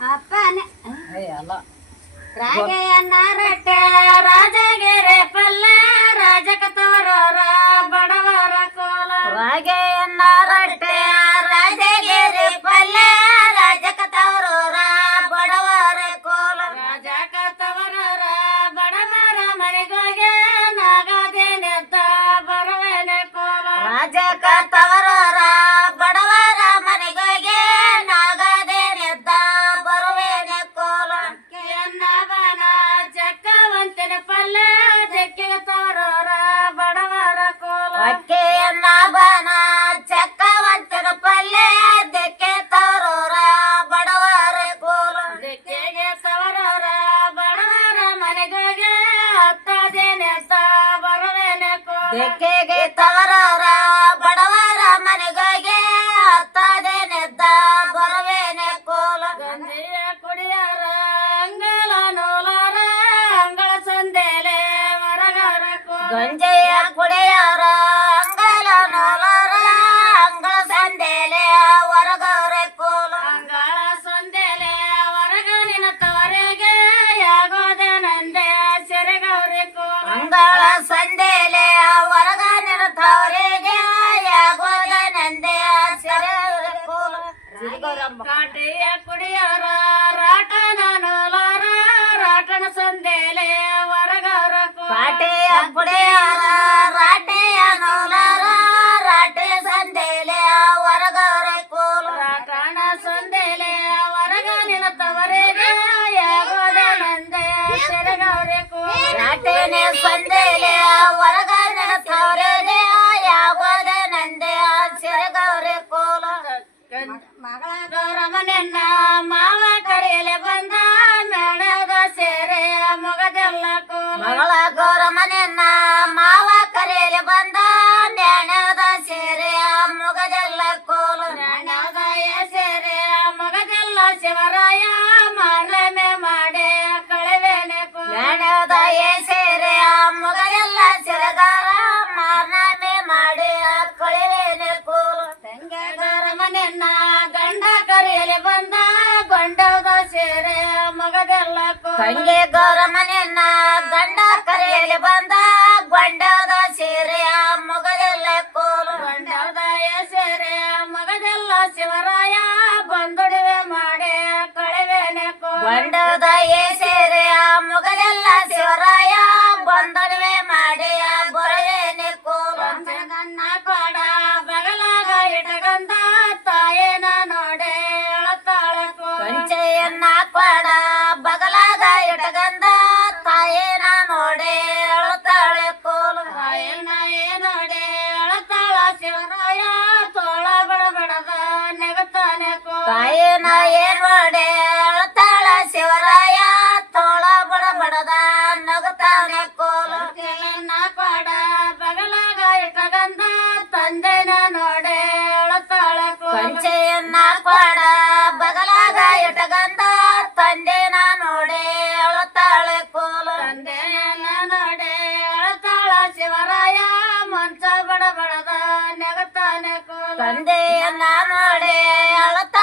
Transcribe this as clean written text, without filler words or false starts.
ಅಪ್ಪನೆ ಅಲ್ಲ ರಾಗೆಯನ್ನ ರಟ್ಟೆ ರಾಜಗೆರೆ ಪಲ್ಲ ರಾಜಕತವರ ಬಡವರ ಕೋಲ ರಾಗೆಯನ್ನ ರಟ್ಟೆ ರಾಜಗೆರೆ ಪಲ್ಲ ರಾಜಕತವರ ಬಡವರ ಕೋಲ ರಾಜಕತವರ ಬಡವರ ಮನೆಗೋಗೆ ನಾಗದೇನೆತ್ತ ಬರುವೆನೆ ಕೋಲ ರಾಜಕತವರ ಬಡವರ ಮನೆಗೋಗೆ ನಾಗದೇನೆತ್ತ ಬರುವೆನೆ ಕೋಲ ಅಕ್ಕಿಯನ್ನ ಬನ ಚಕ್ಕವಂತಿನ ಪಲ್ಲ ಜಕ್ಕಿಗೆ ತವರ ಬಡವರ ಕೋಲ ಅಕ್ಕಿಯನ್ನ ಬನ ಚಕ್ಕವಂತನ ಪಲ್ಲೆ ದೆಕ್ಕೆ ತವರೋರ ಬಡವರ ಕೋಲ ದಿಕ್ಕಿಗೆ ತವರ ಬಡವರ ಮನೆಗೋಗೆ ಹತ್ತದೇನೆತ್ತ ಬರುವೆನೆ ಕೋಲ ದೆಕ್ಕೆಗೆ ತವರೋರ ಬಡವರ ಮನೆಗೋಗೆ ಹತ್ತದೇನೆದ್ದ ಬರುವೆನೆ ಕೋಲ ಗಂಜಿಯ ಕುಡಿಯರ ಅಂಗಳ ನೂಲಾರ ಅಂಗಳ ಸಂದೇಲೆ ಮರಗರ ಕೋಲ ಗಂಜೆಯ ಕುಡಿಯೋರ ಅಂಗಲ ನೋಲರ ಅಂಗಳ ಸಂದೇಲೆ ಹೊರಗವ್ರೆ ಕೋಲ ಅಂಗಳ ಸಂದೇಲೆ ಹೊರಗನಿನ ತವರೆಗೆ ಯಾಗೋದೆ ನಂದೆ ಸೆರೆಗವ್ರೆ ಕೋಲ ಅಂಗಳ ಸಂದೇಲೆ ಹೊರಗ ನಿರತವರಿಗೆ ಯಾಗೋದ ನಂದೆ ಸೆರೆ ಕೋಲ ಕಾಟಿಯ ಕುಡಿಯರ ರಾಟನ ನೂಲಾರ ರಾಟನ ಸಂದೇಲೆ ಹೊರಗವ್ರ ಕೋಲ ಕಾಟೆಯ ಕುಡಿಯೋರ ರಾಟೆಯ ನೋಲರ ರಾಟೆ ಸಂದೇಲೆ ಹೊರಗವ್ರೆ ಕೋಲ ರಾಟನ ಸಂದೇಲೆ ಹೊರಗನಿನ ತವರೆಗೆ ಯಾಗೋದೆ ನಂದೆ ಸೆರೆಗವ್ರೆ ಕೋಲ ರಾಟೆನೆ ಸಂದೇಲೆ ಹೊರಗ ನಿರತವರಿಗೆ ಯಾಗೋದ ನಂದೆ ಸೆರೆಗವ್ರೆ ಕೋಲ ಮಗಳ ಗೌರಮ್ಮನೆನ್ನ ಮಾವ ಕರೆಯಲೆ ಬಂದ ಮೇಣದ ಸೇರೆ ಮೊಗದೆಲ್ಲ ಕೋಲ ಮಗಳ ಗೌರಮ್ಮನೆನ್ನ ಮಾವ ಕರೆಯಲಿ ಬಂದ ನ್ಯಾಣದ ಸೇರೆ ಮುಗದೆಲ್ಲ ಕೋಲ ಮೇಣದ ಸೇರೆ ಮೊಗದೆಲ್ಲ ಶಿವರಾಯ ಮಾನಮೆ ಮಾಡೆ ಕಳೆವೇನೆ ಕೋಲ ನ್ಯಾಣದ ಸೇರೆ ಮುಗದೆಲ್ಲ ಸಿರಗಾರ ಮಾರ್ನಾಮೆ ಮಾಡಿ ಕಳಿವೇನೆ ಕೋಲ ತಂಗೆ ಗೌರಮ್ಮನೆನ್ನ ಗಂಡ ಕರೆಯಲೆ ಬಂದ ಗೊಂಡದ ಸೇರೆ ಮೊಗದೆಲ್ಲ ಕೋಲ ತಂಗೆ ಗೌರಮ್ಮನೆನ್ನ ಗಂಡ ಕರೆಯಲಿ ಬಂದ ಗೊಂಡದ ಸೇರೆ ಮುಗದೆಲ್ಲ ಕೋಲ ಗೊಂಡದ ಸೇರೆ ಮೊಗದೆಲ್ಲ ಶಿವರಾಯ ಬಂದುಡಿವೆ ಮಾಡೆ ಕಳೆವೇನೆ ಕೋಲ ಗೊಂಡದ ಸೇರೆ ಮುಗದೆಲ್ಲ ಶಿವರಾಯ ಬಂದಡುವೆ ಮಾಡಿ ಬರುವೇನೆ ಕೋಲ ನನ್ನ ಕೊಡ ಬಗಲಾಗ ಇಟಗಂದ ತಾಯೇನ ನೋಡೆ ಅಳತಾಳ ಕೋಲ ಕಂಚೆಯನ್ನ ಕೊಡ ಬಗಲಾಗ ಇಟಗಂದ ತಾಯೇನ ನೋಡೆ ಅಳುತ್ತಾಳೆ ಕೋಲ ತಾಯೇನ ನೋಡೆ ಅಳತಾಳ ಶಿವರಾಯ ತೋಳ ಬಡಬಡದ ನೆಗತಾನೆ ಕೋಲ ತಾಯೇನ ನೋಡೆ ಅಳುತ್ತಾಳ ಶಿವರಾಯ ತೋಳ ಬಡಬಡದ ನಗುತ್ತಾನೆ ಕೋಲ ನನ್ನ ಕೊಡ ಬಗಲಾಗ ಇಟಗಂದ ತಂದೆನ ನೋಡೆ ಅಳತಾಳ ಕೋಲ ಕಂಚೆಯನ್ನ ಕೊಡ ಬಗಲಾಗ ಇಟಗಂದ ತಂದೆನ ನೋಡೆ ಅಳುತ್ತಾಳೆ ಕೋಲ ತಂದೆಯನ್ನ ನೋಡೆ ಅಳತಾಳ ಶಿವರಾಯ ಮಂಚ ಬಡಬಡದ ನೆಗತಾನೆ ಕೋಲ ತಂದೆಯನ್ನ ನೋಡೆ ಅಳುತ್ತಾಳೆ